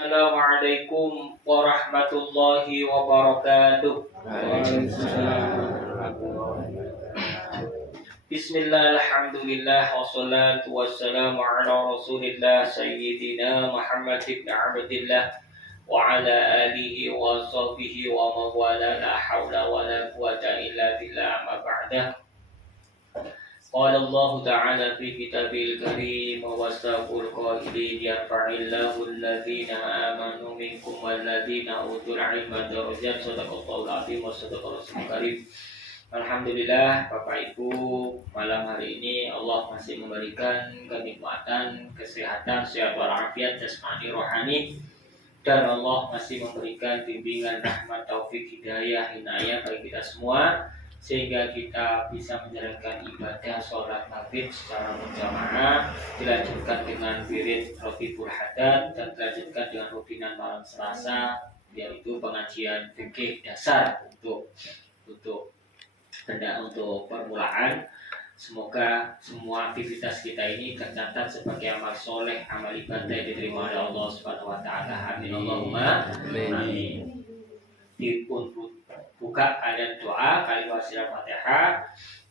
Assalamualaikum warahmatullahi wabarakatuh. Bismillah, alhamdulillah, wassalatu wassalamu ala rasulillah sayyidina Muhammad ibn Abdillah wa ala alihi wa sahbihi wa mawala la hawla wa la quwata illa billah amma ba'dah. Qala Allah Ta'ala fi kitabil karim wa wasaqul qailin yarfa'illahu alladhina amanu minkum walladhina utul ilma darajat. Shadaqallahu al-azim wa shadaqal rasulul karim. Alhamdulillah Bapak Ibu, malam hari ini Allah masih memberikan kenikmatan, kesehatan, sehat walafiat jasmani rohani, dan Allah masih memberikan bimbingan rahmat taufik hidayah inayah bagi kita semua, sehingga kita bisa menjalankan ibadah sholat maghrib secara berjamaah, dilanjutkan dengan wirid rotibul hadat, dan dilanjutkan dengan rutinan malam Selasa, yaitu pengajian fikih dasar untuk permulaan. Semoga semua aktivitas kita ini tercatat sebagai amal soleh, amal ibadah yang diterima oleh Allah Subhanahu wa taala. Amin Allahumma amin. Dipun buka kalian doa kali wasilah Fatihah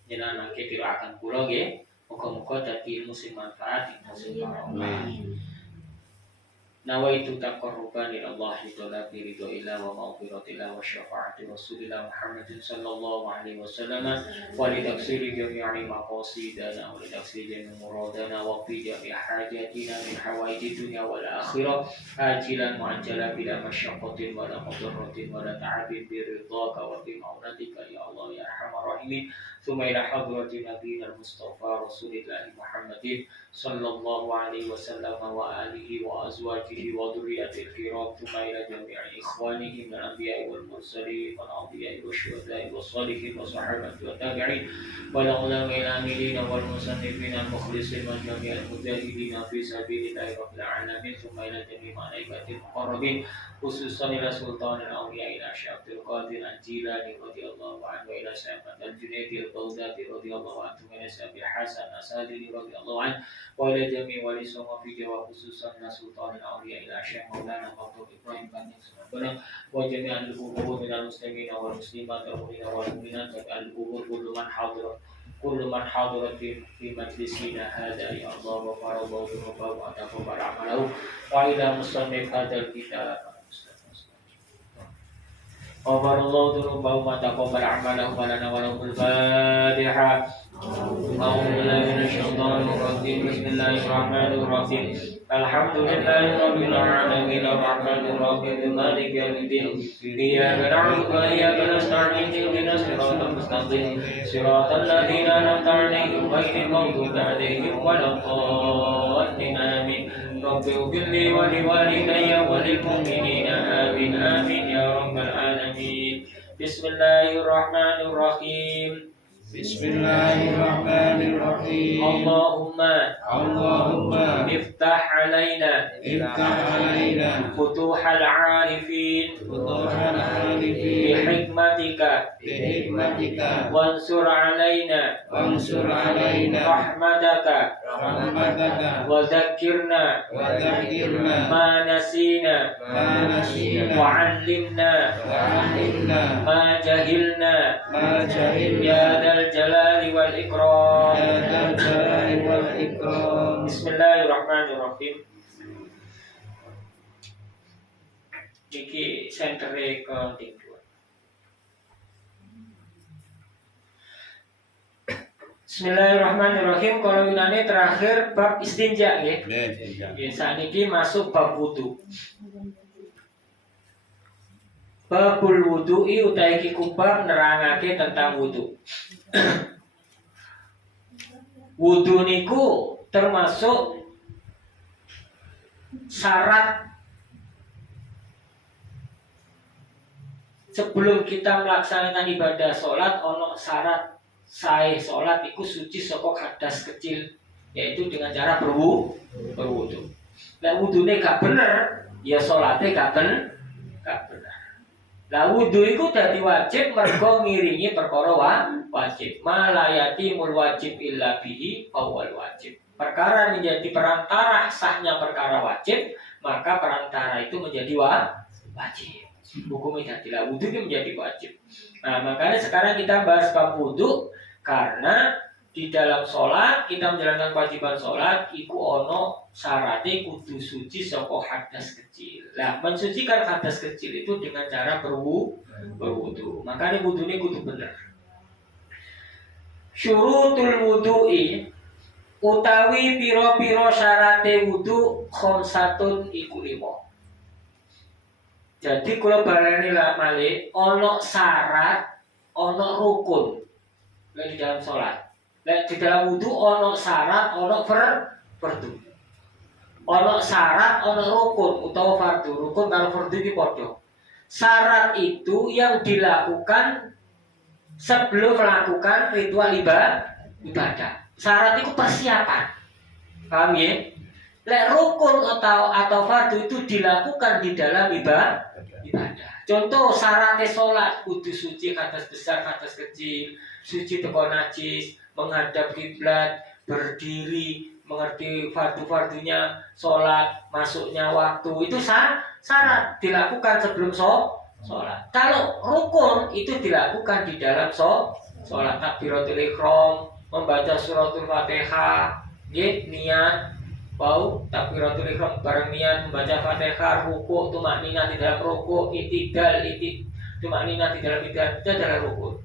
jenengan mangke kiraaken kula nggih. Muga-muga dadi ilmu sing manfaat ing sing barokah. Nawaitu taqarruban ila Allah ta'ala bi ridha wa maghfiratillah wa syafaati Rasulillah Muhammadin sallallahu alaihi wasallam wa li taksiri jami'i maqasidana wa li taksiri jami'i muradana wa fi jami'i hajatina min hawaiji dunya wal akhirah ajilan mu'ajjalan bila masyaqqatin wa la mudarratin wa la ta'abin bi ridhaka wa bi ma'unatika ya Allah ya arhamar rahimin. Thumma ila hadratin nabiyina al-mustafa Rasulillah Muhammadin sallallahu alaihi wasallam wa alihi wa azwajihi wa dhurriyyatil kiram, thumma ila jami'i ikhwanihi minal anbiya'i wal mursalin wal anbiya'i wasyuhada'i wassalihin wa sahabati wa tabi'in wal ulama'i al-amilin wal musannifin al-mukhlisin wa jami'il mujahidin fi sabilillahi rabbil alamin, thumma ila jami'i malaikatil muqarrabin khususan ila sultanil awliya ila syaikhil qadir al-jilani radhiyallahu anhu wa ila sahabat al-junaidi al-baghdadi radhiyallahu anhu wa ila sahabil hasan asadili radhiyallahu anhu wa ila jami' wali songo fi jawa khususan ila sultanil awliya ila syekh maulana Dr. Ibrahim Bani Subhanahu wa jami' al-qubur min al-muslimin wal muslimat wal mu'minin wal mu'minat wa al-qubur kullu man hadara fi majlisina hadha ya Allah wa faradhu wa taqabbal amalahu wa ila musannif hadzal kitab Allahu dhunubahu wa taqabbal amalahu wa lana wa lahul fatiha. A'udzu billahi minasy syaithanir rajim. Bismillahirrahmanirrahim. Alhamdulillahi rabbil alamin arrahmanir rahim maliki yaumiddin. Iyyaka na'budu wa iyyaka nasta'in ihdinas siratal mustaqim siratal ladzina an'amta 'alaihim ghairil maghdubi 'alaihim waladdallin. Amin. Rabbi ighfirli wa liwalidayya wa lil mu'minina amin amin ya rabbal alamin. Bismillahirrahmanirrahim. Bismillahirrahmanirrahim. Allahumma iftah alaina futuhal arifin bi hikmatika wansur alaina rahmataka wa dhakkirna ma nasina wa 'allimna ma jahilna ya dal jalali wal ikram. Bismillahirrahmanirrahim. Iki sentere ke tiga. Bismillahirrahmanirrahim. Kalau winane terakhir bab istinja nggih. Nggih, saniki masuk bab wudu. Babul wudu'i utawi iki kubab nerangake tentang wudu. Wudu niku termasuk syarat sebelum kita melaksanakan ibadah sholat. Ono syarat sae sholat iku suci saka hadas kecil, yaitu dengan cara berwudu. Lah wudune gak bener, ya sholate gak bener. Lah wudu iku dadi wajib mergo ngiringi perkara wajib. Malayati mul wajib illa bihi awal wajib. Perkara menjadi perantara sahnya perkara wajib maka perantara itu menjadi wajib. Hukumnya tidak wudhu itu menjadi wajib. Nah, makanya sekarang kita bahas bab wudhu karena di dalam sholat kita menjalankan kewajiban sholat iku ono syaratnya kudu suci saka hadas kecil. Nah, mensucikan hadas kecil itu dengan cara berwudhu. Makanya wudhunya kudu benar. Syurutul wudhu'i utawi piro-piro syarate wudhu khamsatun iku 5. Jadi kalau baleni lah malih ono syarat, ono rukun di dalam sholat. Di dalam wudhu ono syarat, ono fardu. Ono syarat, ono rukun utawa fardu. Rukun kalau fardu iki padha. Syarat itu yang dilakukan sebelum melakukan ritual ibadah. Syarat itu persiapan. Paham ya? Lek rukun atau fardu itu dilakukan di dalam ibadah. Contoh syaratnya sholat kudu suci hadas besar, hadas kecil, suci teko najis, menghadap kiblat, berdiri, mengerti fardu-fardunya, sholat, masuknya waktu itu syarat dilakukan sebelum sholat. Kalau rukun itu dilakukan di dalam sholat, takbiratul ihram, membaca suratul Fatihah, niat bau takbiratul ihram bareng niat membaca Fatihah, ruku', tumakninah di dalam ruku', itidal, tumakninah di dalam itidal, itu adalah rukun.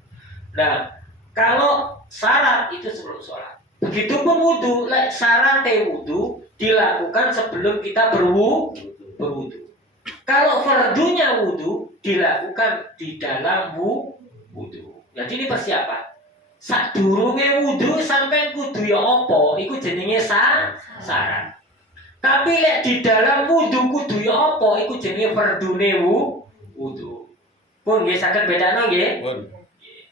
Nah, kalau syarat itu sebelum sholat. Begitupun wudhu, syaratnya wudhu dilakukan sebelum kita berwudhu. Kalau fardunya wudhu dilakukan di dalam wudhu. Jadi ini persiapan. Sadurunge wudhu sampai kudu ya apa, iku jenenge syarat. Tapi lek di dalam wudhu kudu ya apa, iku jenenge fardune wudhu. Pun nggih saged bedakno nggih?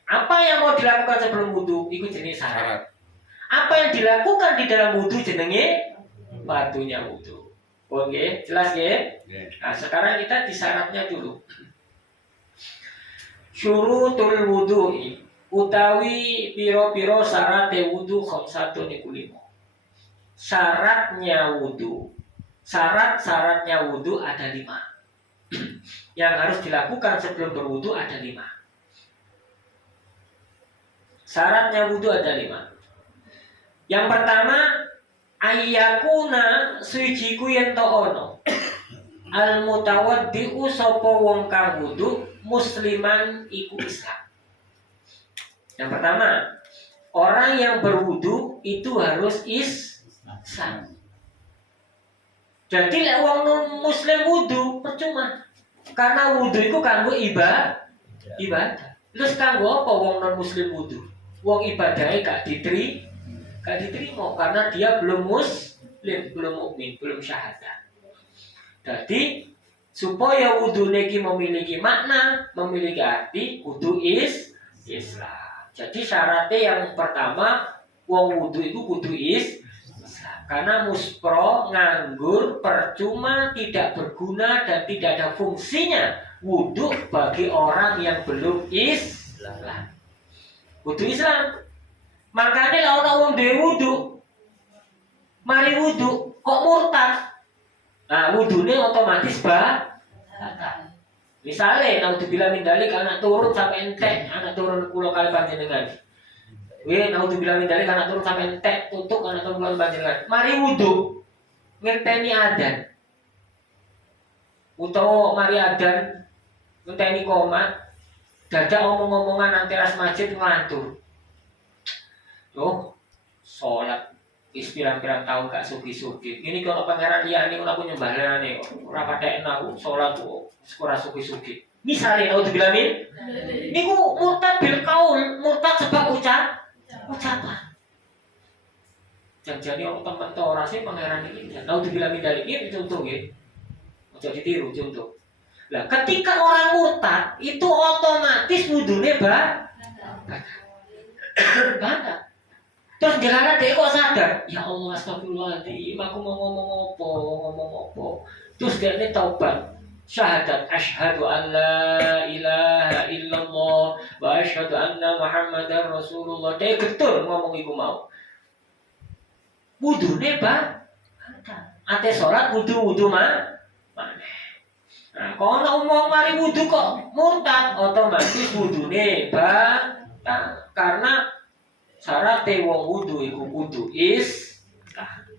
Apa yang mau dilakukan sebelum wudhu iku jenenge syarat. Apa yang dilakukan di dalam wudhu jenenge fardunya wudhu. Pun nggih, jelas nggih? Nah, sekarang kita di syaratnya dulu. Syurutul wudhu'i utawi piro-piro syarate wudhu khamsatun iku 5. Syaratnya wudhu, syarat-syaratnya wudhu ada 5. Yang harus dilakukan sebelum berwudhu ada 5. Syaratnya wudhu ada 5. Yang pertama, ayyakuna suciku yen to ono al mutawaddi'u sapa wong kang wudhu musliman iku Islam. Yang pertama, orang yang berwudu itu harus Islam. Jadi lek wong muslim wudu percuma. Karena wudu itu kanggo ibadah. Terus kanggo apa wong non muslim wudu? Wong ibadahnya gak diterima karena dia belum muslim, belum mukmin, belum syahadat. Jadi supaya wudu iki memiliki makna, memiliki arti, wudu Islam. Jadi syaratnya yang pertama wong wudhu itu kudu Islam. Karena muspro, nganggur, percuma, tidak berguna dan tidak ada fungsinya wudhu bagi orang yang belum Islam. Wudhu Islam. Makanya kalau orang wong dhewe wudhu, mari wudhu kok murtad. Nah, wudhunya otomatis batal. Misalnya, naudzubillah min dzalik anak turun sampai entek, anak turun kula kali panjenengan. Naudzubillah min dzalik anak turun sampai entek, tutuk anak turun kali panjenengan. Mari wudu, ngerteni adzan. Utawa mari adzan, ngerteni qomat, dadak omong-omongan nang teras masjid ngelantur. Loh, sholat pirang-pirang tahun gak sugi-sugi. Ini kalau pangeran liyane aku nyembah liyane ora patekna aku salat kok ora sugi-sugi. Misale naudzubillah min niku murtad bil qaul, murtad sebab ucapan. Janjane orang teman to ora sih pangeran iki. Naudzubillah min dalik iki contoh nggih. Aja ditiru contoh. Lah ketika orang murtad itu otomatis wudune batal. Terus gimana dia kok sadar? Ya Allah, astagfirullahaladzim, aku mau ngomong apa? Terus dia ini taubat, syahadat, asyhadu an la ilaha illallah wa asyhadu anna Muhammadar Rasulullah. Dia getun ngomong iku mau. Wudune batal. Ate sholat wudu maneh. Nah, kalau ngomong mari wudu kok murtad, otomatis wudune batal karena syarat wong wudu iku kudu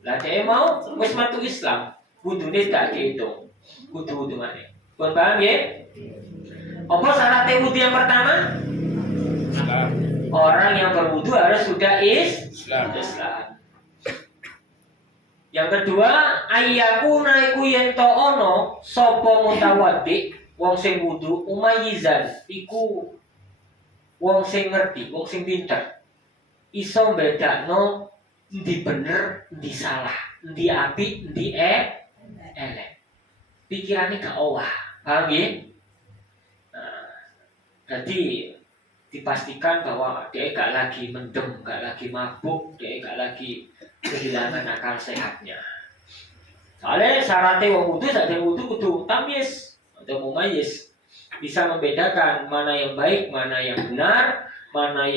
lah dhek mau wis metu Islam, wudune gak diitung. Kudu wudu maneh. Pun paham ya? Apa syarat wudu yang pertama? Islam. Orang yang berwudu harus sudah Islam. Yang kedua, ayyakuna iku yen to ono sapa mutawaddi, wong sing wudu umayizan iku wong sing ngerti, wong sing pinter. Iso bedakno endi bener, endi salah, endi apik, endi elek. Pikirane gak owah. Paham ya? Nah, jadi dipastikan bahwa dia gak lagi mendem, gak lagi mabuk, dia gak lagi kehilangan akal sehatnya. Soalnya syaratnya wong wudu, saat wudu kudu tamyiz atau mumayyiz, bisa membedakan mana yang baik, mana yang benar, mana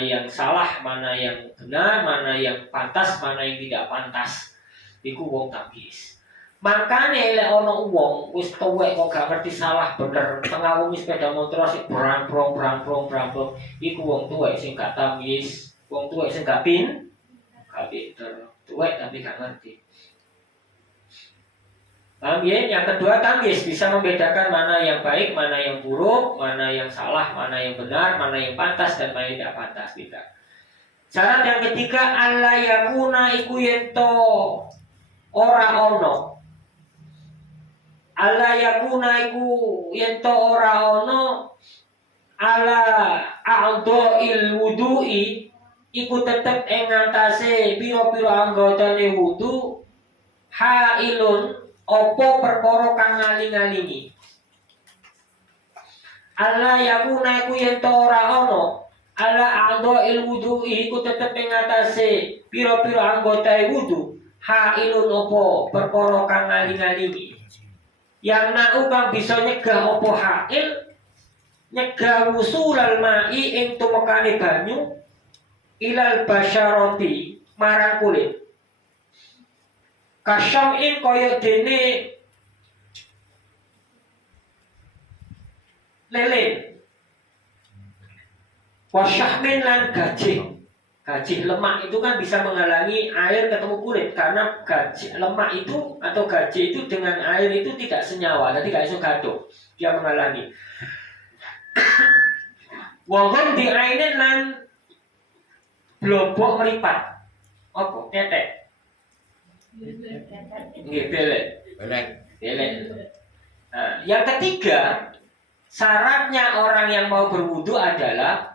yang salah, mana yang benar, mana yang pantas, mana yang tidak pantas. Iku wong tamyiz. Makane lek ana wong wis tuwek kok gak ngerti salah bener, tengah wong sepeda motor sik brang-brong, iku wong tuwek sing gak tamyiz, wong tuwek sing gak pinter, tuwek tapi gak ngerti. Paham ya? Yang kedua tamyiz, bisa membedakan mana yang baik, mana yang buruk, mana yang salah, mana yang benar, mana yang pantas dan mana yang tidak pantas, tidak. Syarat yang ketiga, alla yakuna iku yento ora ono. Alla yakuna iku yento ora ono ala a'dha'il wudu'i iku tetep ing ngatasé pira-pira anggotane wudu hailun apa perkara kang ngaling-alingi. Alla yakuna iku yento ora ono ala a'dha'il wudu'i iku tetep ing ngatasé pira-pira anggotane wudu hailun apa perkara kang ngaling-alingi. Yang na'u kang bisa nyegah apa hail, nyegah wusulal ma'i ing tumekane banyu ilal basyarati marang kulit. Kasyam'in kaya dene lele. Wasyahmin lan gajih. Gajih lemak itu kan bisa menghalangi air ketemu kulit karena gajih lemak itu atau gajih itu dengan air itu tidak senyawa, jadi gak iso gaduh, dia menghalangi. Wong di ainin lan blobok meripat. Apa? Tetek. Nggih, belek. Nah, yang ketiga, syaratnya orang yang mau berwudu adalah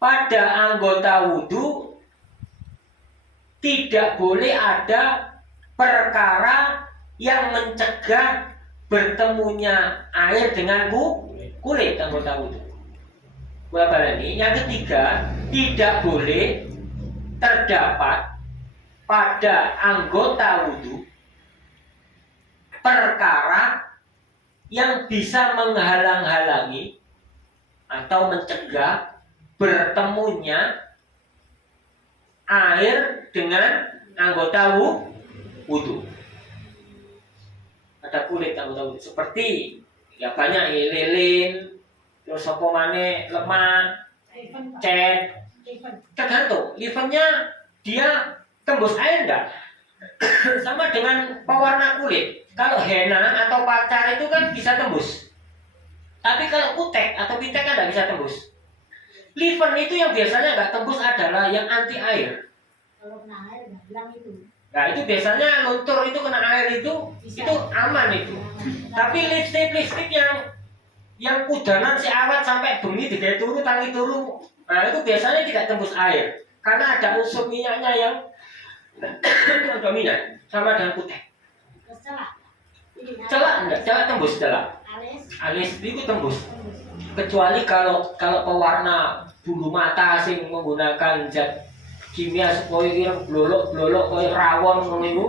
pada anggota wudu tidak boleh ada perkara yang mencegah bertemunya air dengan kulit anggota wudu. Yang ketiga, tidak boleh terdapat pada anggota wudu perkara yang bisa menghalang-halangi atau mencegah bertemunya air dengan anggota wudu. Ada kulit anggota wudu seperti ya banyak lilin, terus apa maneh lemak, cat, tergantung livernya dia tembus air enggak. Sama dengan pewarna kulit. Kalau henna atau pacar itu kan bisa tembus. Tapi kalau kutek atau pitek kan enggak bisa tembus. Liver itu yang biasanya nggak tembus adalah yang anti air. Kalau kena air nggak bilang itu. Nah itu biasanya luntur itu kena air itu aman itu. Tapi lipstick yang kudanan si awet sampai bengi digawe turu tangi turu, nah itu biasanya tidak tembus air karena ada unsur minyaknya yang dominan sama dengan kutek. Celak enggak? Celak tembus celak. Alis itu tembus. Kecuali kalau pewarna bulu mata sing menggunakan zat kimia supaya kira blolok kaya rawon ngono iku.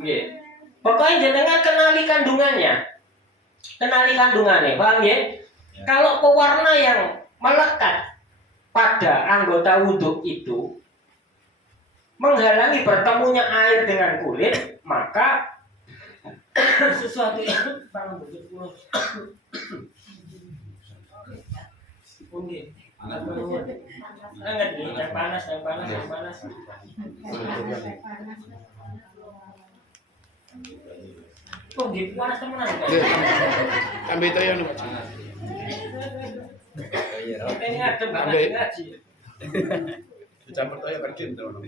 Nggih. Pokoknya jenengan kenali kandungannya. Paham ya? Kalau pewarna yang melekat pada anggota wudhu itu menghalangi bertemunya air dengan kulit, maka sesuatu itu Angkat nih, yang panas. Kok gitu panas temenan kan? Ambil itu ya. Ini adem banget ngaji. Dicampur toyo kerjin teman.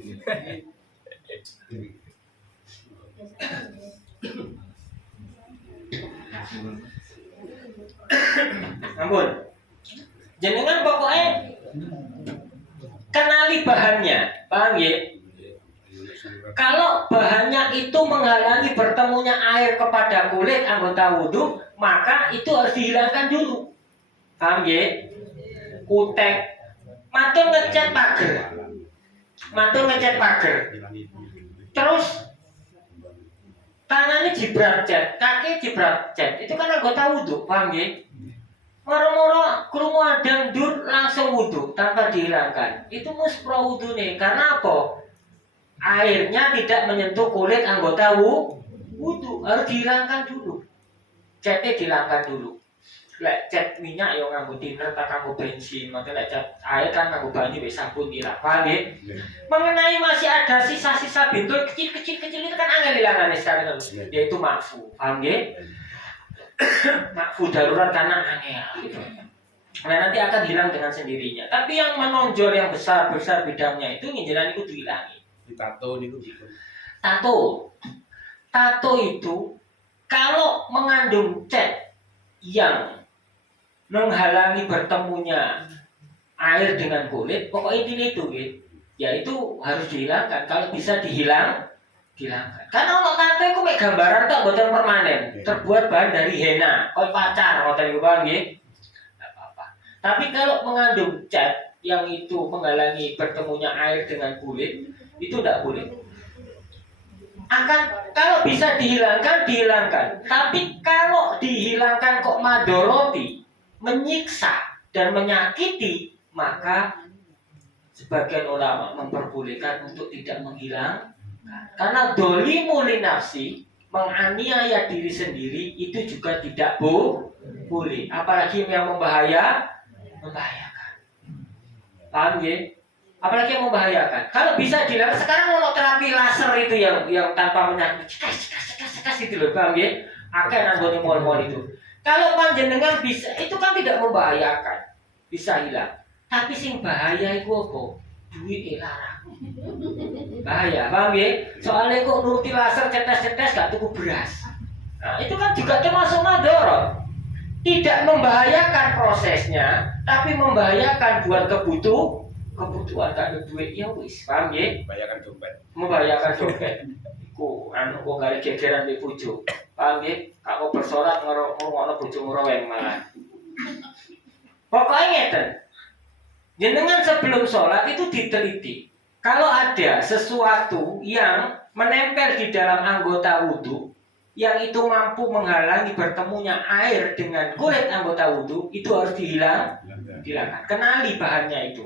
Ampun. Jenengan pokoknya kenali bahannya, paham ya? Kalau bahannya itu menghalangi bertemunya air kepada kulit anggota wudhu, maka itu harus dihilangkan dulu. Paham ya? Kutek, matur ngecat pagar, terus tangannya jibrat cat, kaki jibrat cat, itu kan anggota wudhu, paham ya? Moro-moro krungu adang dur langsung wudhu tanpa dihilangkan. Itu muspro wudhu nih. Karena apa? Airnya tidak menyentuh kulit anggota wudhu. Harus dihilangkan dulu. Catnya dihilangkan dulu. Lek cat minyak yang nganggo thinner tak nganggo bensin, maka lek cat air kan nganggo banyu wis sabun hilang. Paham ya? Mengenai masih ada sisa-sisa bintul kecil itu kan angel hilangane sekarang, yaitu makfu. Paham ya? Makfu darurat karena angel gitu. Nah nanti akan hilang dengan sendirinya. Tapi yang menonjol yang besar bidangnya itu nginjelan itu dihilangi. Tato niku. Tato itu kalau mengandung cat yang menghalangi bertemunya air dengan kulit, pokok intinya itu gitu. Yaitu harus dihilangkan. Kalau bisa dihilangkan. Karena ono tato iku mek gambaran tok mboten permanen. Terbuat bahan dari henna, koyo pacar ngoten niku paham nggih? Enggak apa-apa. Tapi kalau mengandung cat yang itu menghalangi bertemunya air dengan kulit, itu tidak boleh. Kalau bisa dihilangkan. Tapi kalau dihilangkan kok madoroti, menyiksa dan menyakiti, maka sebagian ulama memperbolehkan untuk tidak menghilangkan. Karena dolimu li nafsi, menganiaya diri sendiri itu juga tidak boleh. Apalagi yang membahayakan. Paham ya? Apalagi yang membahayakan. Kalau bisa dihilangkan, sekarang mau terapi laser itu yang tanpa menyakiti, cekas itu loh, paham ya? Akan anggone mall itu. Kalau panjenengan bisa, itu kan tidak membahayakan, bisa hilang. Tapi sing bahaya itu apa? Duit larang. Bahaya, paham ya? Soalnya kok nuruti laser cetes-cetes gak tuku beras. Nah, itu kan juga termasuk madorot. Tidak membahayakan prosesnya, tapi membahayakan buat kebutuhan gak ada duit ya wis, paham ya? Membahayakan dompet. Iku kok gak gegeran di bojo. Paham ya? Aku bersolat ngono bojo ngroweng malah. Pokoknya ngeten. Jenengan sebelum sholat itu diteliti. Kalau ada sesuatu yang menempel di dalam anggota wudhu, yang itu mampu menghalangi bertemunya air dengan kulit anggota wudhu, itu harus dihilangkan. Kenali bahannya itu.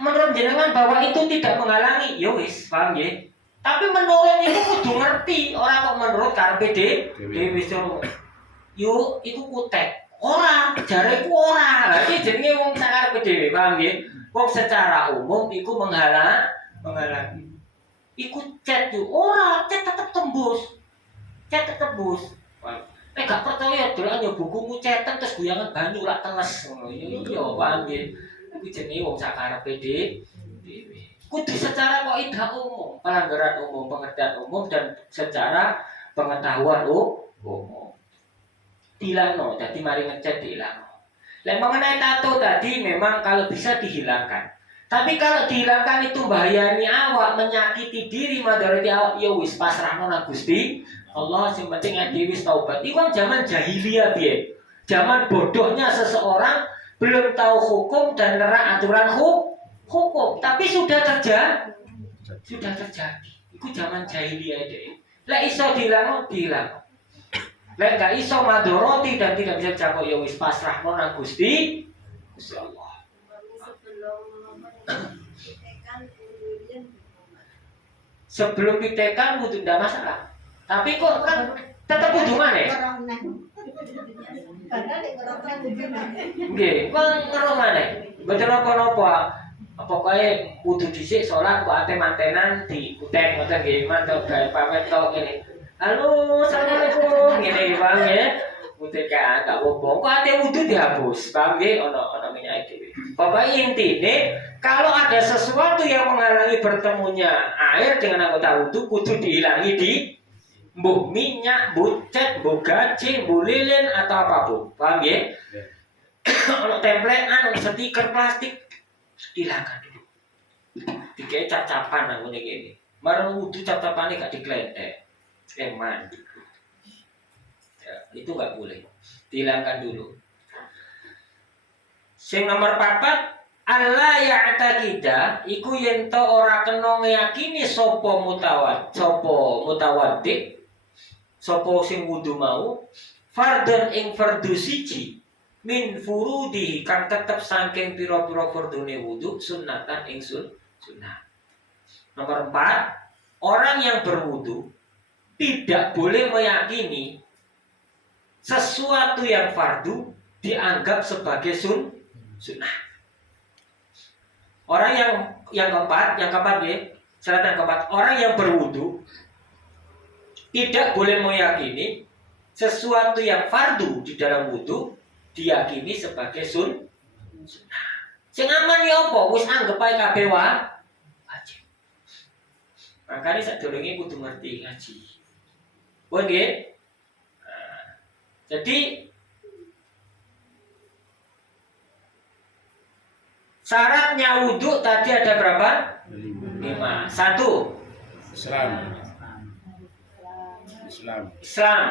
Menurut jenengan bahwa itu tidak menghalangi, ya wis, paham ya? Tapi menurut itu kudu ngerti, orang kok menurut karpe dewe yuk, itu kutek. Ora, jare iku ora. Lah iki jenenge wong sakarepe dhewe, paham nggih? Wong secara umum iku menghalangi. Iku cat yo ora, cat tetep tembus. Nek gak percaya dolan yo bukumu cetek terus guyangan banyu lak teles ngono. Iya, paham nggih? Iku jenenge wong sakarepe dhewe. Kudu secara kaidah umum, pelanggaran umum, pengertian umum dan secara pengetahuan umum. Dilangno, jadi mari ngecat dilangno. Mengenai tato tadi memang kalau bisa dihilangkan. Tapi kalau dihilangkan itu bahayani awak, menyakiti diri, madarati awak, ya wis pasrahno nang Gusti Allah, sing penting ade wis taubat. Iku kan zaman jahiliyah piye? Zaman bodohnya seseorang belum tahu hukum dan nerak aturan hukum, tapi sudah terjadi. Iku zaman jahiliyah deh. Lek iso dilangno. Lek gak iso madoroti dan tidak bisa jangkau ya wis pasrahno nang Gusti Allah. Sebelum kan kemudian sebelum pitekan wudu ndak masalah. Tapi kok kan tetap wudu maneh. Nggih, kok ngeruh maneh. Mboten napa-napa. Pokoke wudu dhisik salat kok ate mantenan dikutek ngoten nggih, mantep gawe pamit tok ngene. Halo, assalamualaikum. Ngene Bang ya. Wudu kan gak apa-apa. Kok ate wudu dihapus. Paham nggih? Ono minyak dhewe. Pokoke intine kalau ada sesuatu yang menghalangi bertemunya air dengan anggota wudu kudu dihilangi di mbok minyak, mbok cat, mbok gaji, mbok lilin atau apapun. Paham nggih? Ono templekan, ono stiker plastik hilangkan dulu. Dikei cap-capan nang ngene iki. Marang wudu cap-capane gak diklentek. Eman. Ya, itu nggak boleh. Dihilangkan dulu. Sing nomor 4, Allah ya'taqida iku yen to ora kena ngeyakini sapa mutawaddi, sapa sing wudu mau fardhon ing fardhu siji min furudihi kang tetep saking pira-pira fardhune wudu sunnatan ing sunnah. Nomor 4, orang yang berwudu tidak boleh meyakini sesuatu yang fardu dianggap sebagai sunnah. Orang yang keempat ya, syarat yang keempat, orang yang berwudu tidak boleh meyakini sesuatu yang fardu di dalam wudu diyakini sebagai sunnah. Sing aman ya apa? Wis anggap ae kabeh wajib. Makanya sadurunge kudu ngerti ngaji. Pun nggih. Jadi syaratnya wudhu tadi ada berapa? 5. 1. Islam.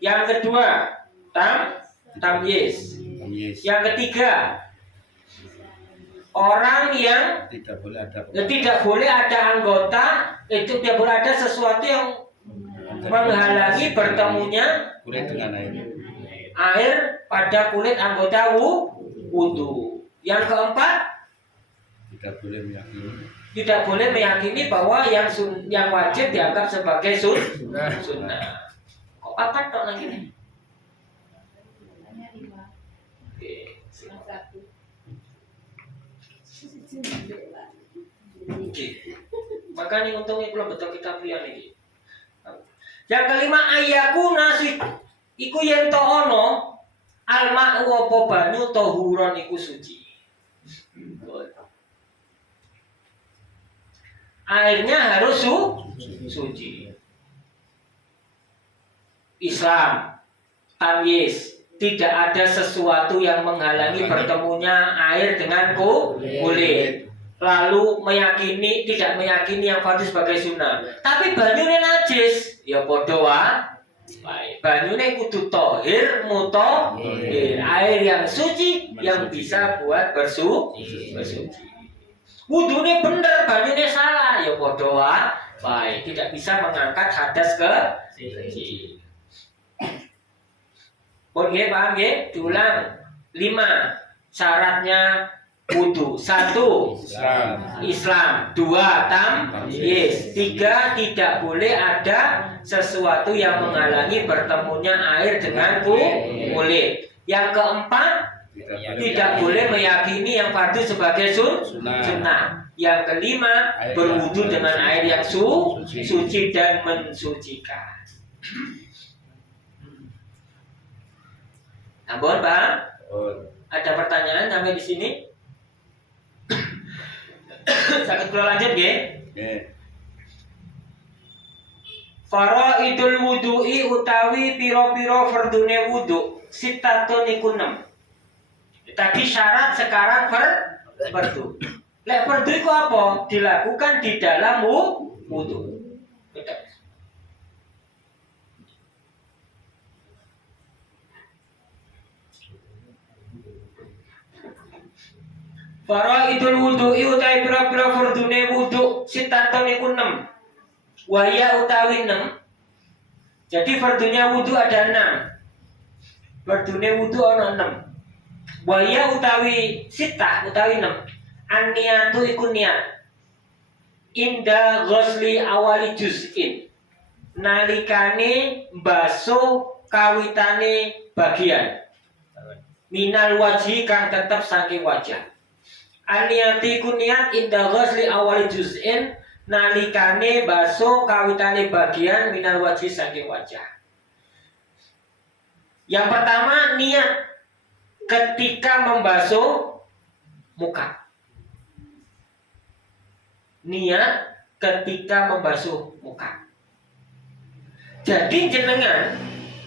Yang kedua, tamyiz. Yang ketiga, orang yang tidak boleh ada anggota, itu tidak boleh ada sesuatu yang menghalangi bertemunya kulit dengan air pada kulit anggota wudu. Yang keempat, tidak boleh meyakini bahwa yang wajib dianggap sebagai sunnah. Kok papat tok nang ngene? Oke. Makanya untungnya kula betul kita liyan iki. Yang kelima, ayakuna iku yen to ono alma apa banyu tahuron iku suci. Airnya harus suci. Islam, tamyiz, tidak ada sesuatu yang menghalangi bertemunya air dengan kulit. Lalu tidak meyakini yang fardu sebagai sunnah. Tapi banyune najis, ya padha wae. Banyune kudu tahir, mutahhir, air yang suci yang bisa buat bersuci. Wudune bener, banyune salah, ya padha wae. Tidak bisa mengangkat hadas ke suci. Pun nggih, paham nggih? Diulang. 5 syaratnya wudu. 1 Islam. 2 tamyiz. 3 tidak boleh ada sesuatu yang menghalangi bertemunya air dengan kulit. Yang keempat, tidak boleh meyakini yang fardu sebagai sunnah. Yang kelima, berwudu dengan air yang suci dan mensucikan. Ampun, Pak. Ada pertanyaan sampai di sini? Sakit kula lanjut nggih? Nggih. Faraidul wudu'i utawi pira-pira fardune wudu sitatun iku 6. Tadi syarat, sekarang fardu. Lek fardu iku apa? Dilakukan di dalam wudu. Faraidul wudu'i utawi pira-pira fardune wudu sitatun iku 6. Wahya utawi 6. Jadi fardunya wudu ada 6. Fardune wudu ana 6. Wahya utawi sitah utawi 6. An-niyatu iku niat. inda ghusli awali juz'in. Nalikane basuh kawitane bagian. Minal wajhi kang tetep saking wajah. Aniyati kuniat inda ghusli awali juz'in. Nalikane basuh kawitane bagian minal wajhi saking wajah. Yang pertama niat ketika membasuh muka. Niat ketika membasuh muka. Jadi jenengan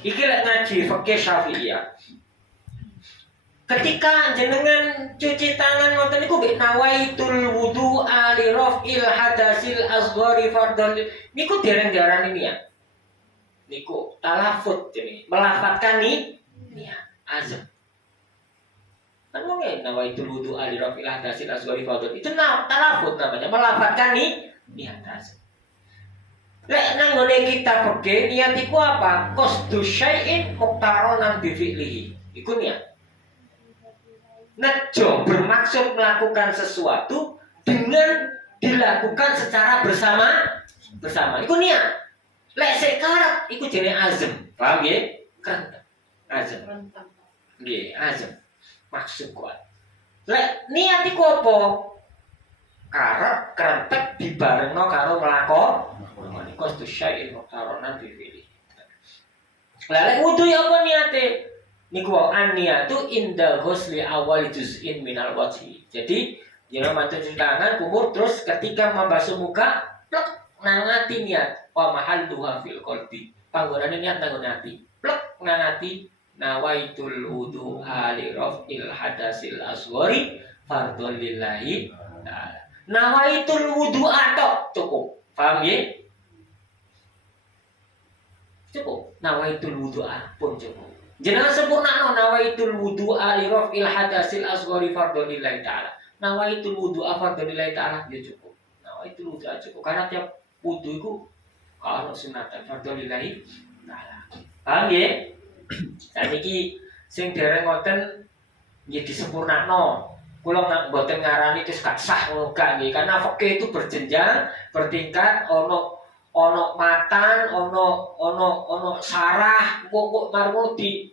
iki lek ngaji fikih Syafi'iyah. Ketika jenengan cuci tangan ngoten niku mek nawaitul wudu ali raf'il hadasil asghari fardhon niku dereng-dereng niat. Niku talafut jenenge, melafadzkan niat azam. Kan ngene nawaitul wudu ali raf'il hadasil asghari fardhon itu talafut namanya, melafadzkan niat azam. Lek nang ngene kita fikih niat iku apa? Qasdu syai'in muqtaronan bi fi'lihi. Iku niat. Nejo bermaksud melakukan sesuatu dengan dilakukan secara bersama. Iku niat. Lek sik karep iku jenenge azam. Paham nggih? Kerenteng. Azam. Nggih, azam. Maksud kuat. Lek niat iku apa? Karep kerentek dibarengno karo nglakon qasdu syai'in muqtaronan bi fi'li. Lah lek wudu ya apa niate? Niku wa an-niyatu inda ghusli awal juz'in minal wajhi. Jadi jenengan mantu cuci tangan kumur terus ketika membasuh muka plek nangati niat wa mahalluha fil qalbi. Panggonane niat nang ati. Plek nangati nawaitul wudu ali raf'il hadasil asghari fardhon lillahi ta'ala. Nawaitul wudu atok cukup. Paham nggih? Cukup. Nawaitul wudu'a pun cukup. Jenengan sempurnakno nawaitul wudu'a li raf'il hadasil asghari fardhon lillahi ta'ala. Nawaitul wudu'a fardhon lillahi ta'ala ya cukup. Nawaitul wudu'a cukup karena tiap wudu iku kalau sunatan fardhon lillahi ta'ala. Paham nggih? Saniki sing dereng ngoten nggih disempurnakno. Kula mboten ngarani terus gak sah ngono gak nggih karena fikih itu berjenjang, bertingkat, ono matan, ono sarah, kok marmu di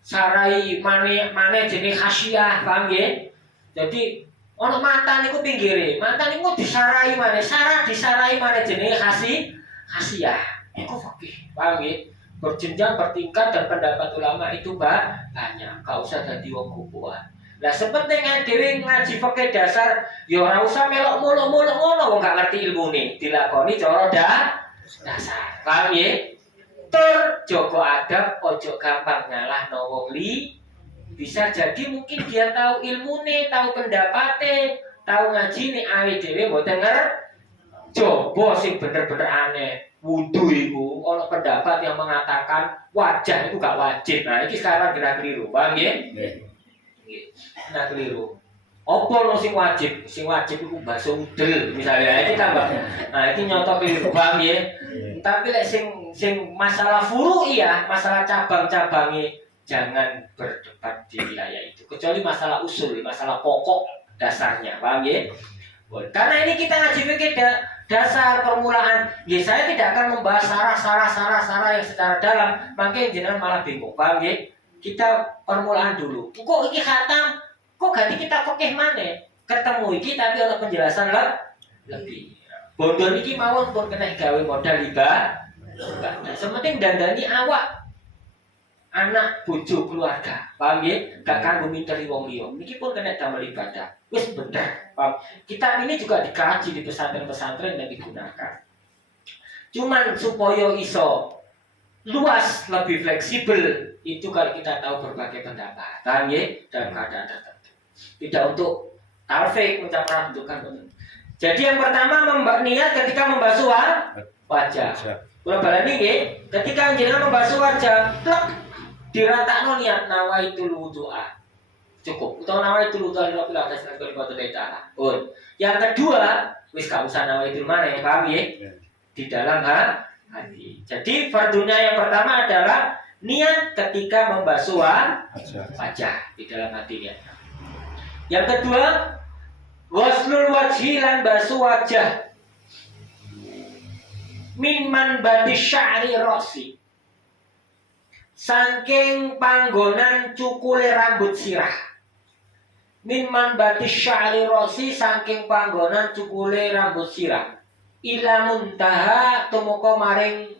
sarai mane jenis khasiyah, paham nggih? Jadi ono matan niku pinggire, matan niku disarai mane, sarah disarai mane jenis khasiyah. Iku fikih, paham nggih? Berjenjang, bertingkat dan pendapat ulama itu banyak, gak usah dadi wong kupuan. Lah sepenting dhewe ngaji fikih dasar ya ora usah melok muluk-muluk ngono wong gak ngerti ilmune, dilakoni cara dasar. Paham nggih? Tur jaga adab, ojo gampang nyalahno wong li. Bisa jadi mungkin dia tahu ilmune, tahu pendapate, tahu ngajine awake dhewe mboten coba sing bener-bener aneh. Wudu iku ana pendapat yang mengatakan wajah itu gak wajib. Nah, iki sekarang kira keliru, paham nggih? Nah keliru. Apa lo sing wajib? Sing wajib iku basuh udel misalnya. Iki tambah. Nah, iki nyoto keliru, paham ya? Tapi lek sing masalah furu iya, masalah cabang-cabangnya jangan berdebat di wilayah itu. Kecuali masalah usul, masalah pokok dasarnya, paham ya? Karena ini kita ngaji fikih dasar permulaan. Ya saya tidak akan membahas sarah yang secara dalam, makanya jenengan malah bingung, paham ya? Kita permulaan dulu. Kok iki khatam? Kok ganti kita fikih maneh? Ketemu iki tapi ana penjelasan lebih. Bondo iki mawon pun kena gawe modal ibadah. Sementing dandani awak anak bojo keluarga. Paham nggih? Gak kanggo minteri wong liya. Niki pun kena damel ibadah. Wis bener. Paham? Kitab ini juga dikaji di pesantren-pesantren dan digunakan. Cuman supaya iso luas, lebih fleksibel itu kalau kita tahu berbagai pendapat, paham ya, dalam keadaan tertentu. Tidak untuk talfik menunjukkan. Jadi yang pertama niat ketika membasuh wajah. Kalau balani ya, ketika jenengan membasuh wajah, plek diratakno niat nawaitul wudu'a. Cukup. Utawa nawaitul wudu'a lil atas negeri ta'ala. Yang kedua, wis gak usah nawaitul mana ya, paham ya? Di dalam hati. Jadi fardunya yang pertama adalah niat ketika membasuh wajah di dalam hatinya. Yang kedua, ghuslul wajhi lan basuh wajah Mimman bati sya'ri rosi. Saking panggonan cukule rambut sirah. Mimman bati sya'ri rosi, saking panggonan cukule rambut sirah. Ila muntaha tumeka maring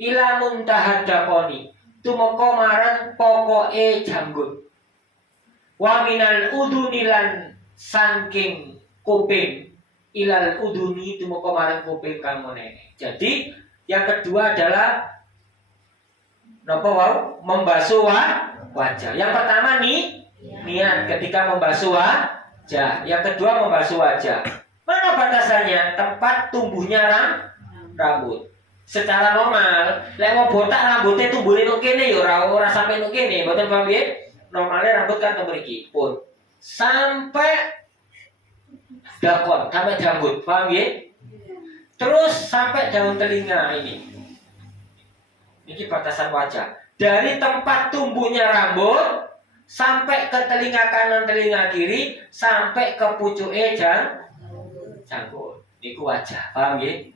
ila muntaha dakoni. Tumeka marang pokoke janggut. Wa minal uduni lan saking kuping ilal uduni tumeka marang kuping kang menene. Jadi yang kedua adalah napa wau? Membasuh wajah. Yang pertama niat ketika membasuh wajah. Yang kedua membasuh wajah. Mana batasannya? Tempat tumbuhnya rambut. Secara normal, lek mau botak rambutnya tumbuhin nuk kene ya ora sampai nuk kene, mboten paham nggih? Normalnya rambut kan mriki pun sampai dakon, sampai janggut, paham nggih? Terus sampai daun telinga ini. Ini batasan wajah. Dari tempat tumbuhnya rambut sampai ke telinga kanan, telinga kiri, sampai ke pucuke janggut. Niku wajah, paham nggih?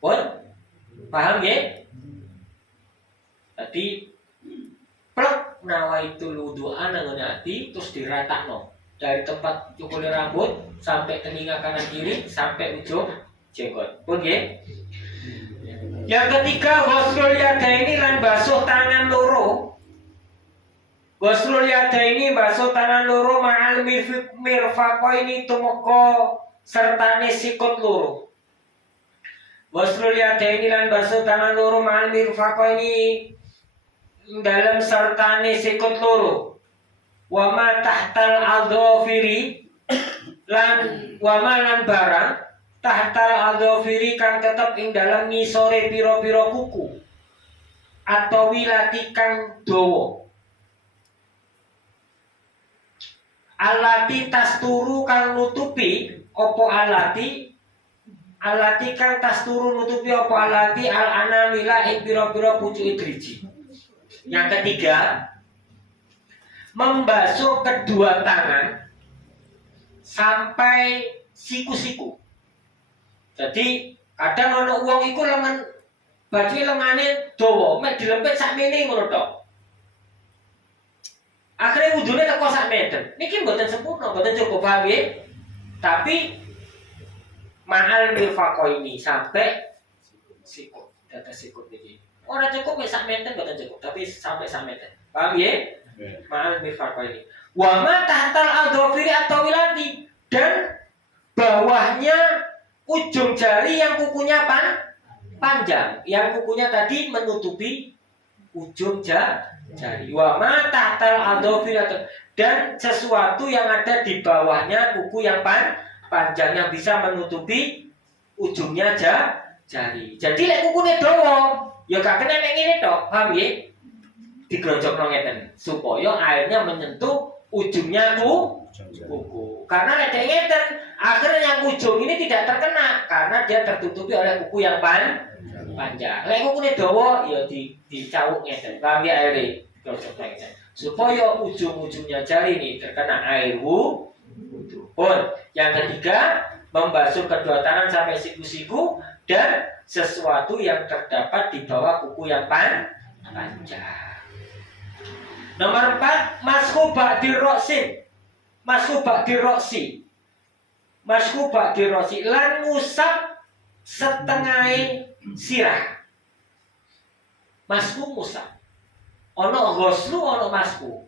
Pun paham nggih? Tadi plek nawaitul wudu'a nang ati terus diratakno dari tempat cukul rambut sampai telinga kanan kiri sampai ujung jenggot. Pun nggih? Yang ketiga ghuslul yadaini lan basuh tangan loro. Ghuslul yadaini basuh tangan loro ma'al mirfaqaini tumeka sertane sikut loro. Ghuslul yadaini lan basuh tangan loro ma'al mirfaqaini dalam sertane sikut loro. Wa ma tahtal adhafiri lan wa ma lan barang tahtal adhafiri kang tetep ing dalam ngisore pira-pira kuku atau wilati kang dawa. Alati tasturu kang nutupi opo alati kang tasturu nutupi opo alati al anamila ing pira-pira pucuke driji. Yang ketiga, membasuh kedua tangan sampai siku-siku. Jadi kadang ana wong iku lengan bajuke lengane dawa, mek dilempit sak mene ngono tok. Akhirnya wudune teko sak meter. Niki mboten sempurna, mboten cukup paham nggih. Tapi mahal mirfaqo ini sampai sikut, data sikut niki. Ora cukup mek sak meter mboten cukup, tapi sampai sak meter. Paham nggih? Mahal mirfaqo ini. Wa ma tahtal adhafiri atau wilati, dan bawahnya ujung jari yang kukunya panjang, yang kukunya tadi menutupi ujung jari. Wa ma tahtal adhafiri, dan sesuatu yang ada di bawahnya kuku yang panjang yang bisa menutupi ujungnya jari. Jadi lek kukune dawa, ya gak kena nek ngene tok, paham nggih? Digrojokno ngeten supaya airnya menyentuh ujungnya kuku. Karena lek ngeten, akhirnya yang ujung ini tidak terkena karena dia tertutupi oleh kuku yang panjang. Lek kukune dawa ya dicawuk ngeten, paham nggih aire? Digrojokno ngeten. Supaya ujung-ujungnya jari ini terkena air wudu. Pun yang ketiga, membasuh kedua tangan sampai siku-siku dan sesuatu yang terdapat di bawah kuku yang panjang. Nomor 4, mashu ba'di ro'sin. Mashu ba'di ro'si. Mashu ba'di ro'si lan ngusap setengah sirah. Mashu ngusap. Ono ghuslu, ono mashu.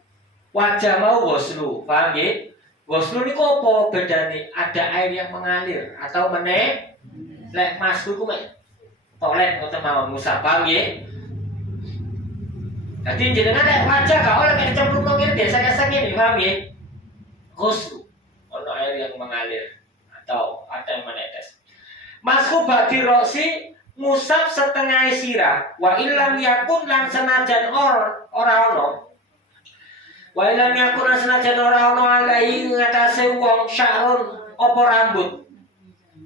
Wajah mau ghuslu, paham nggih? Ghuslu niku apa bedane? Ada air yang mengalir atau meneh. Lek mashu ku mek toilet ngoten mawon ngusap, paham nggih? Jadi jenengan nek wajah gak oleh kene cemplung ngene biasa-biasa ngene, paham nggih? Ghuslu, ono air yang mengalir atau ada yang menetes. Mashu ba'di ro'si, ngusap setengah sirah. Wa illam yakun lan senajan ora ono. Wa illam yakun lan senajan ora ono alai ngatasé wong sya'run apa rambut.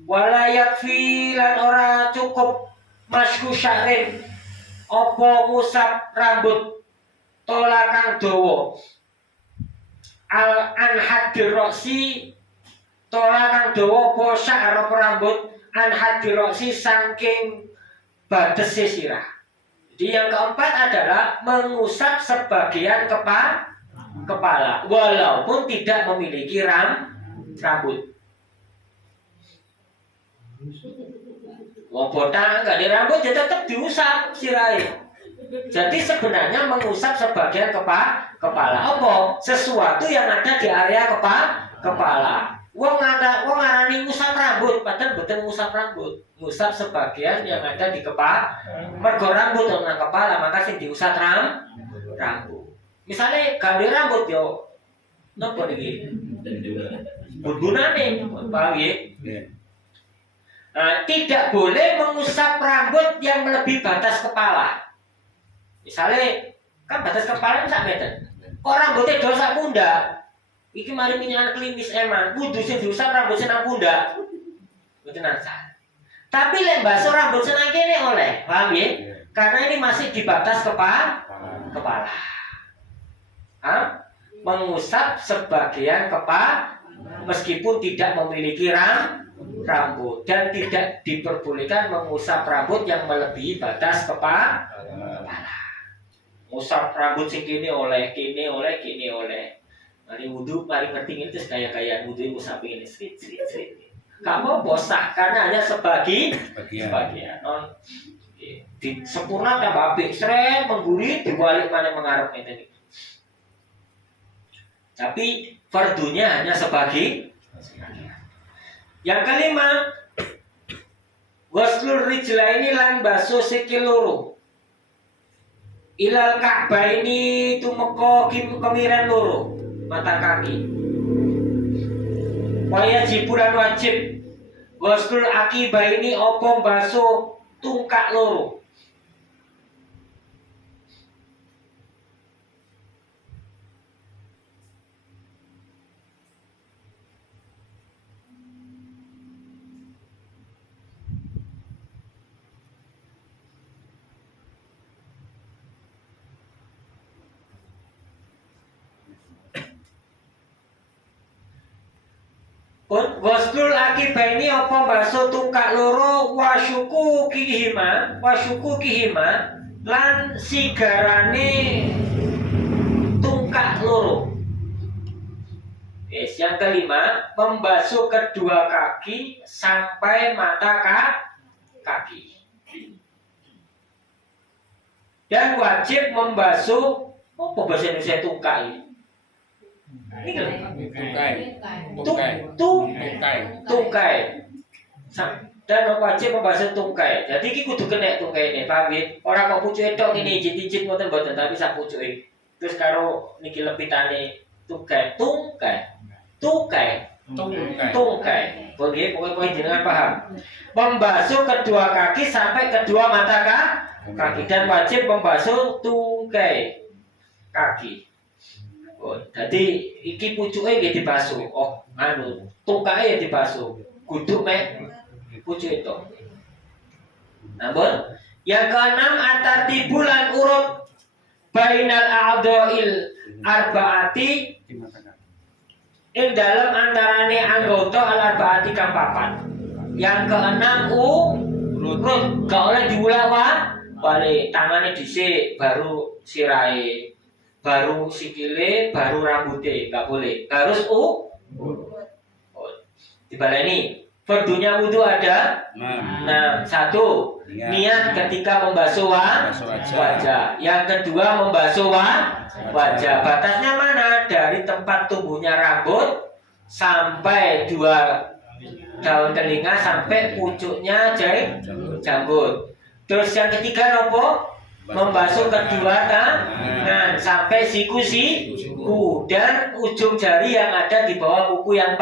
Wala yakfi lan ora cukup masku sya'rin apa ngusap rambut tola kang dawa. Al anhadir ro'si tola kang dawa apa sya'ar apa rambut an hadirosi saking batese sirah. Jadi yang keempat adalah mengusap sebagian kepala walaupun tidak memiliki rambut. Wong botak nggak ada rambut ya tetap diusap sirahnya. Jadi sebenarnya mengusap sebagian kepala apa? Sesuatu yang ada di area kepala. Wong ngarani ngusap rambut, padahal betul ngusap rambut. Ngusap sebagian yang ada di kepala. Mergo rambut nang kepala, maka sing diusap rambut. Misalnya ganti rambut yo nopo niki? Bunbunane, paham ya? Nah, tidak boleh mengusap rambut yang melebihi batas kepala. Misalnya kan batas kepala ini sak meter. Kok rambutnya do sak pundak? Iki mari minyak klinis emang kudu sing diusap rambut senang pundak. Mboten asal. Tapi lek basuh rambut senang kene oleh, paham ya? Karena ini masih di batas kepala. Mengusap sebagian kepala meskipun tidak memiliki rambut dan tidak diperbolehkan mengusap rambut yang melebihi batas kepala. Ngusap rambut sing kene oleh. Mari wudhu, mari ngerti terus gaya-gayaan wudhu ngusap ini srit. Kamu bosak karena hanya sebagian. Di sempurna tambah apik, seret mengguri dibalik mana mengarep ini. Tapi fardunya hanya sebagian. Yang kelima, waslur rijlaini lan basuh sikil loro. Ilal Ka'bah ini tumeka kemiren loro mata kaki. Wajib bulan wajib waslur akibah ini opo basuh tungkak loro. Waslul akibah ini apa basuh tungkak loro wasyuku kihima lan sigarane tungkak loro. Yes, yang kelima membasuh kedua kaki sampai mata kaki. Dan wajib membasuh apa bahasa Indonesia tungkak ini? Tungkai. Dan wajib membasuh tungkai. Jadi iki kudu kena tungkai ini, paham nggih? Ora kok pucuke tok ngene ijit-ijit mboten tapi sak pucuke. Terus karo niki lepitane tungkai. Nggih, pokoke jenengan paham. Membasuh kedua kaki sampai kedua mata kaki dan wajib membasuh tungkai kaki. Jadi iki pucuke nggih dibasuh. Tungkae ya dibasuh. Kudu mek pucuk itu. Namun yang keenam atartibulan urut bainal a'dha'il arba'ati ing dalam antarane anggota al arba'ati kang papat. Yang keenam urut gak oleh diulang balik tangane dhisik baru sirahe. Baru sikile, baru rambutnya, nggak boleh. Harus dibaleni. Fardunya wudhu ada 6. 1. Niat ketika membasuh wajah. Yang kedua membasuh wajah. Batasnya mana? Dari tempat tumbuhnya rambut sampai 2 daun telinga sampai pucuknya janggut. Terus yang ketiga nopo? Membasuh kedua tangan sampai siku dan ujung jari yang ada di bawah kuku yang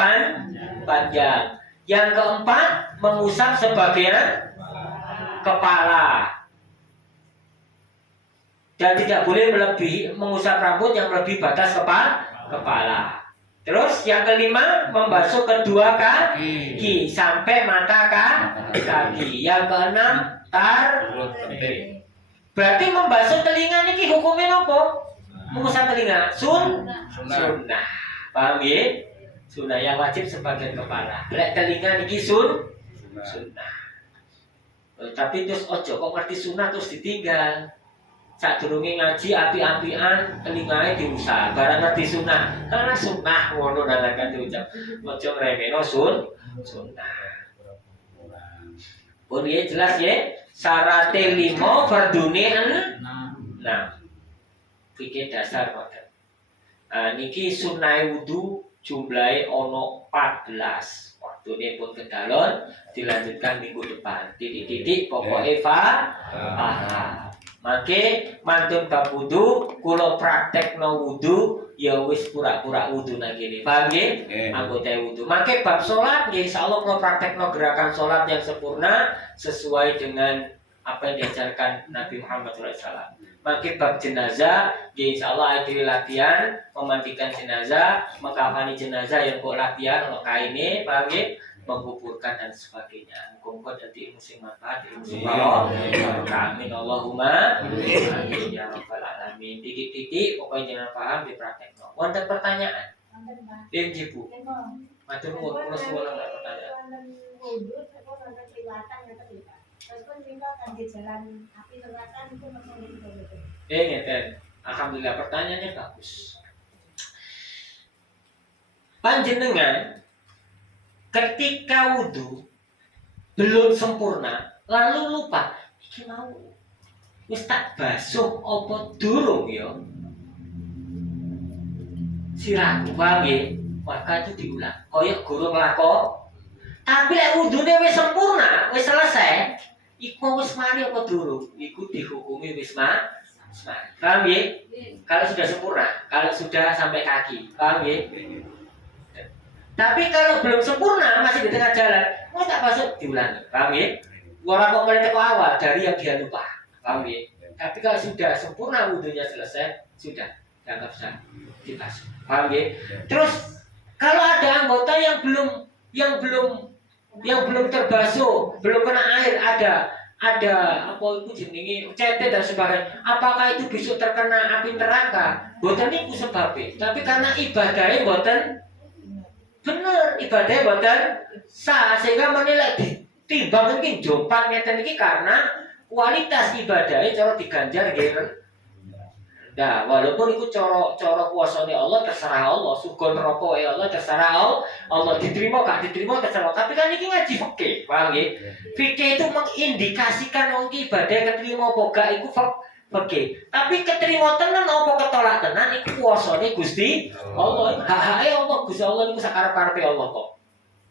panjang. Yang keempat mengusap sebagian kepala dan tidak boleh mengusap rambut yang melebihi batas kepala. Terus yang kelima membasuh kedua kaki sampai mata kaki. Yang keenam berarti membasuh telinga niki hukumnya apa? Mengusap telinga sunnah. Paham ya? Sunah yang wajib sebagian kepala. Lek telinga niki sunnah. Tapi terus ojo kok ngerti sunnah terus ditinggal. Sadurunge ngaji api-apian telingae diusah. Barang ngerti sunnah, karena sunnah ngono nalakan diucap. Ojo ngremeno sunnah. Pun ya jelas ya. Syarat 5 fardune 6. Fikih dasar ngoten. Niki sunai wudu jumlahe ono 14. Waktune pun kedalon dilanjutkan minggu depan. Titik-titik pokoknya paham. Maka mantun bab wudu kula praktekno wudu ya wis pura-pura wudu nang kene. Paham nggih? Anggota wudu. Maka bab salat nggih insyaallah kula praktekno gerakan salat yang sempurna sesuai dengan apa yang diajarkan Nabi Muhammad SAW. Maka bab jenazah, insya Allah ada latihan memandikan jenazah, mengkafani jenazah yang kok latihan, kalau kainnya, paham ya? Menguburkan dan sebagainya. Muka-muka jadi ilmu sing manfaat, ilmu sing Allah. Amin Allahumma. Amin ya rabbal alamin. Titik-titik, pokoknya jangan paham dipraktek. Wonten pertanyaan? Pinji Bu. Matur nuwun kula suwun nang pertanyaan. Terus pun minta tadi jalan api selatan itu maksudnya itu. Ngeten. Alhamdulillah pertanyaannya bagus. Panjenengan ketika wudu belum sempurna lalu lupa iki mau wis tak basuh apa durung ya? Siraku paham maka itu diulang. Kaya guru nglakon. Tapi lek wudune wis sempurna, wis selesai, iku wis mari apa durung? Iku dihukumi wis mari. Paham ya? Kalau sudah sempurna, kalau sudah sampai kaki, paham ya? Tapi kalau belum sempurna, masih di tengah jalan, mau tak masuk diulangi, paham ya? Orang kok mulai teko awal dari yang dia lupa, paham ya? Tapi kalau sudah sempurna wudunya selesai, sudah dianggap sah, dibasuh, paham ya? Terus kalau ada anggota yang belum terbasuh, belum kena air, ada apa itu jenenge cetek dan sebagainya. Apakah itu besok terkena api neraka? Boten niku sebabnya. Tapi karena ibadahnya boten bener, ibadahnya boten sah sehingga menilai ditimbang mungkin jopan ngeten iki karena kualitas ibadahnya cara diganjar nggih. Nah, walaupun itu cara kuasane Allah terserah Allah, surga neraka Allah terserah Allah, diterima gak diterima terserah. Tapi kan ini ngaji fikih, paham nggih? Fikih itu mengindikasikan wong iki ibadah keterima apa gak iku fikih. Tapi keterima tenan apa ketolak tenan iku kuasane Gusti Allah. Hak-hake Allah, Gusti Allah niku sakarep-karepe Allah kok.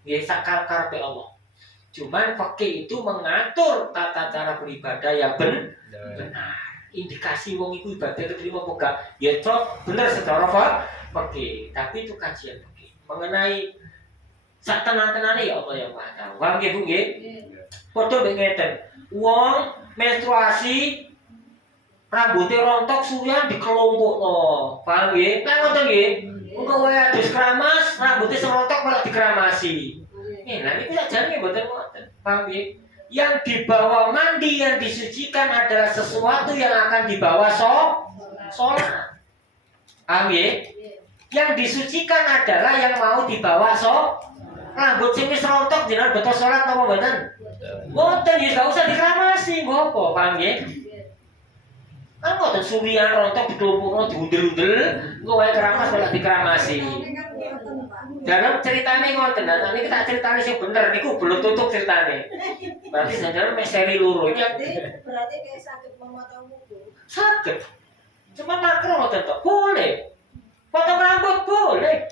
Nggih, sakarep-karepe Allah. Cuman fikih itu mengatur tata cara beribadah yang benar. Indikasi wong iku ibadah keterima apa gak ya bener secara fikih, tapi itu kajian fikih mengenai sak tenan-tenane ya Allah yang Maha Tahu. Paham nggih Bu nggih? Padha mek ngeten. Wong menstruasi rambutnya rontok suyan dikelompokno. Paham nggih? Lah ngoten nggih. Engko wae adus keramas, rambutnya serontok malah dikeramasi. Nah niku sakjane mboten ngoten. Paham nggih? Yang dibawa mandi, yang disucikan adalah sesuatu yang akan dibawa sholat. Paham ya? Yang disucikan adalah yang mau dibawa rambut sing wis rontok jenengan betul sholat apa mboten? Mboten ya gak usah dikeramasi, ngopo, paham ya? Kan mboten surian rontok dikelompokno diundel-undel, engko wae keramas malah dikeramasi. Dalam ceritane ngoten, nah niki tak ceritane sing bener niku belum tutup ceritane. Berarti saudara mek seri loro iki. Berarti kayak sakit memotong kuku. Sakit. Cuma makro ngoten tok. Boleh. Potong rambut boleh.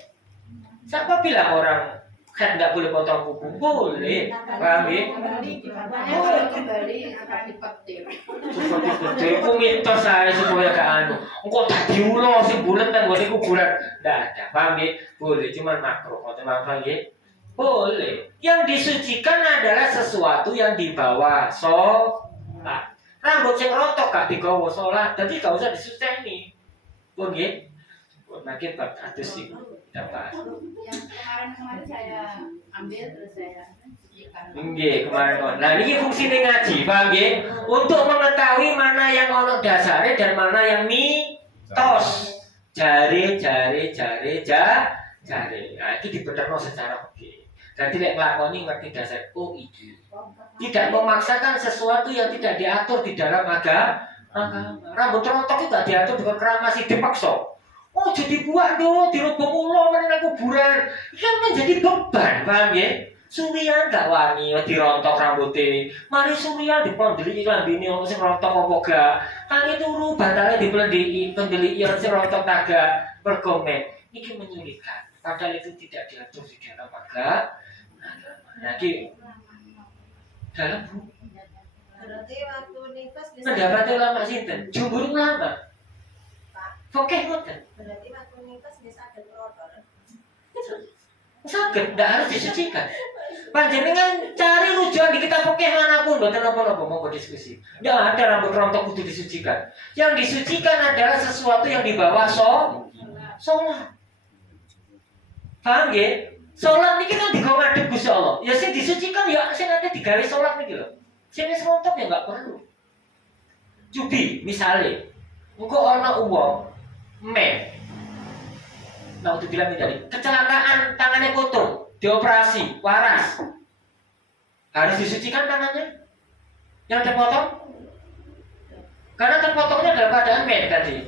Siapa bilang orang kan enggak boleh potong kuku? Boleh. Paham ya? Kembali akan dipetir. Seperti itu mitos saya supaya gak anu. Engko dadi ulo sing bulet nang ngene kuburan. Ndak ada. Paham ya? Boleh, cuman makro. Ngoten paham ya? Boleh. Yang disucikan adalah sesuatu yang dibawa sholat. Rambut sing rontok gak digawa sholat, jadi gak usah disuceni. Pun nggih. Makin bab adus iki dapat. Yang kemarin saya ambil terus saya sucikan. Nggih, kemarin. Nah, niki fungsine ngaji, paham nggih? Untuk mengetahui mana yang ono dasare dan mana yang mitos. Jare Jare, nah itu dibenerno secara oke. Jadi lek nglakoni ngerti dasar oh iki. Tidak memaksakan sesuatu yang tidak diatur di dalam agama. Rambut rontok itu gak diatur dengan keramasi dipaksa. Oh jadi buat dulu dirubah ulo meneng kuburan. Itu kan menjadi beban, paham ya? Suwian gak wani dirontok rambutnya. Mari suwian dipondeli lambene ono sing rontok apa gak. Kang itu ru batale dipelendiki, pendeli yang sing rontok taga berkomen. Iki menyulitkan. Padahal itu tidak diatur di dalam agama. Nah, dalam buku. Berarti waktu nifas Pendapat ulama sinten? Jumhur ulama. Oke, ngoten. Berarti waktu nifas bisa ada kotor. Sakit, tidak harus disucikan. Panjenengan cari rujukan di kitab fikih manapun, mboten napa-napa mau diskusi. Tidak ada rambut rontok kudu disucikan. Yang disucikan adalah sesuatu yang dibawa sholat. Paham ya? Sholat ini kan digawe ngadep Gusti Allah. Ya sing disucikan ya sing nanti digawe sholat niki lho. Sing wis rontok ya enggak perlu. Cubi misalnya, engko ana uang nah untuk bilang tadi kecelakaan tangannya potong, dioperasi, waras, harus disucikan tangannya yang terpotong, karena terpotongnya dalam keadaan tadi.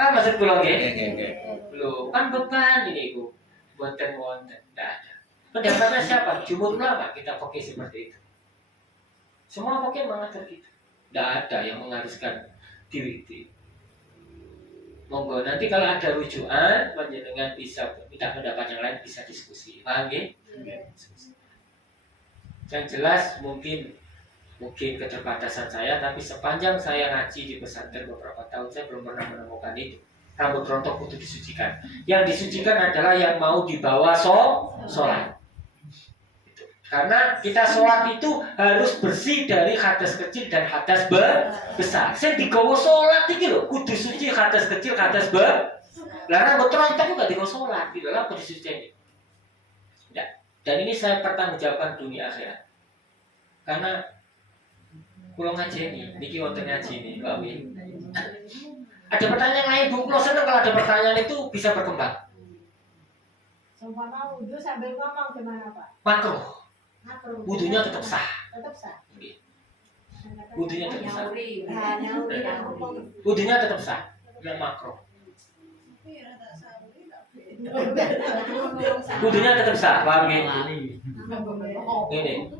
Apa maksud pulau belum kan beban ini ibu, wonten tidak ada. Pendapatnya siapa? Jumhur ulama kita pakai seperti itu. Semua pakai mengatur gitu. Tidak ada yang mengharuskan diri. Monggo nanti kalau ada rujukan panjenengan bisa minta pendapat yang lain bisa diskusi. Paham ya? Yang jelas mungkin keterbatasan saya, tapi sepanjang saya ngaji di pesantren beberapa tahun saya belum pernah menemukan itu. Rambut rontok kudu disucikan. Yang disucikan adalah yang mau dibawa sholat. Karena kita sholat itu harus bersih dari hadas kecil dan hadas besar. Saya digawa sholat iki lho, kudu suci hadas kecil, hadas besar. Lah rambut rontok juga digawa sholat, gitu lah kudu suci. Ya. Dan ini saya pertanggungjawabkan dunia akhirat. Karena kula ngajeni, niki wonten ngaji nih, Pak Wi. Ada pertanyaan lain Bu, kula seneng kalau ada pertanyaan itu bisa berkembang. Seumpama wudhu sambil ngomong gimana Pak? Makruh. Wudunya tetap sah. Tetap sah. Wudunya tetap sah. Nyauri. Wudunya tetap sah. Yang makruh. Wudunya tetap sah, paham ya? Ini.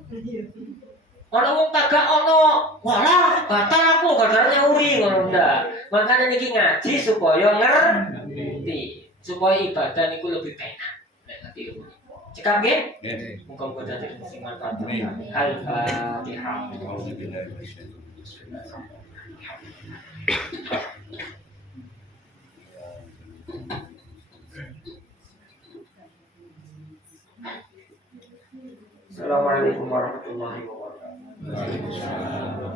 Ono wong tagak ono, walah batal aku gara-gara nyauri ngono ndak. Makanya niki ngaji supaya ngerti, supaya ibadah niku lebih penak. Nek ngerti ilmu. Cekap nggih? Nggih. Muga-muga dadi sing manfaat. Al-Fatihah. Assalamualaikum warahmatullahi wabarakatuh. Waalaikumsalam.